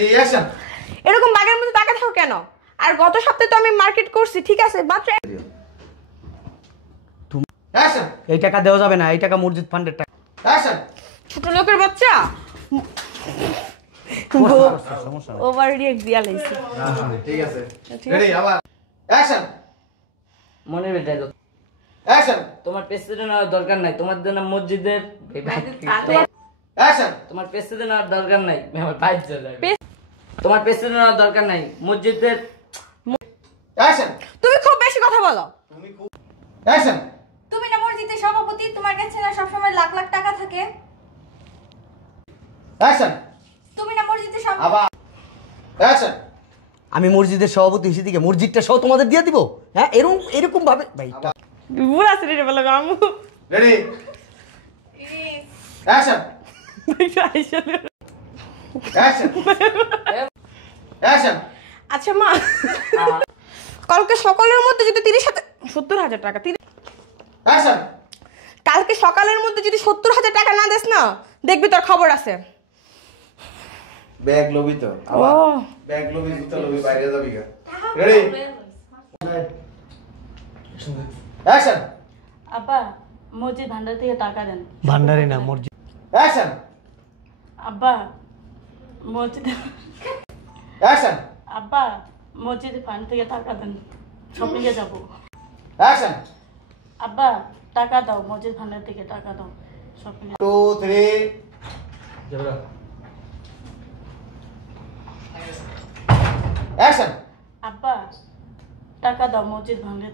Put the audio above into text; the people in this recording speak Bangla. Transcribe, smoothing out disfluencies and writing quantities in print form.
Ready action. এরকম বাঘের মতো তাকাতে থাকো কেন? আর গত সপ্তাহে তো আমি মার্কেট করছি, ঠিক আছে? মাত্র অ্যাকশন। এই টাকা দেওয়া যাবে না, এই টাকা মসজিদ ফান্ডের টাকা। অ্যাকশন। ছোট লোকের বাচ্চা সমস্যা নেই। ওভার রিঅ্যাক্ট দিয়া লাইছে। ঠিক আছে রেডি আবার অ্যাকশন। মনে বেটাই অ্যাকশন। তোমার প্রেসিডেন্ট হওয়ার দরকার নাই, তোমার জন্য মসজিদের অ্যাকশন। তোমার প্রেসিডেন্ট হওয়ার দরকার নাই, আমার বাইক চলে তোমার প্রেসিডেন্ট হওয়ার দরকার নাই, মসজিদের অ্যাকশন। তুমি খুব বেশি কথা বলো। তুমি খুব অ্যাকশন। তুমি না মসজিদের সভাপতি, তোমার কাছে না সবসময় লাখ লাখ টাকা থাকে। অ্যাকশন। তুমি না মসজিদের সভাপতি। আবার অ্যাকশন। আমি মসজিদের সভাপতি হিসেবে দিকে মসজিদটা সহ তোমাদের দিয়ে দিব? হ্যাঁ, এরকম এরকম ভাবে ভাই। বুড়া সিরিজে বলো আম্মু। Ready action. অ্যাকশন। অ্যাকশন। আচ্ছা মা, কালকে সকালের মধ্যে যদি 70,000 টাকা অ্যাকশন। কালকে সকালের মধ্যে যদি 70,000 টাকা না দেস না, দেখবি তোর খবর আছে। ব্যাগ লবি তো আবার ব্যাগ লবি জুতা লবি বাইরে যাবি গা। Ready action. আব্বা মসজিদ ভান্ডার থেকে টাকা দেন। ভান্ডারে না, মসজিদ। অ্যাকশন। আব্বা মসজিদ অ্যাকশন। আব্বা মসজিদ ফান্ড থেকে টাকা দেন, শপিং এ যাবো। অ্যাকশন। আব্বা টাকা দাও, মসজিদ ভান্ডার থেকে টাকা দাও, শপিং এ। 2 3 অ্যাকশন। আব্বা টাকা দাও, মসজিদ ভান্ডার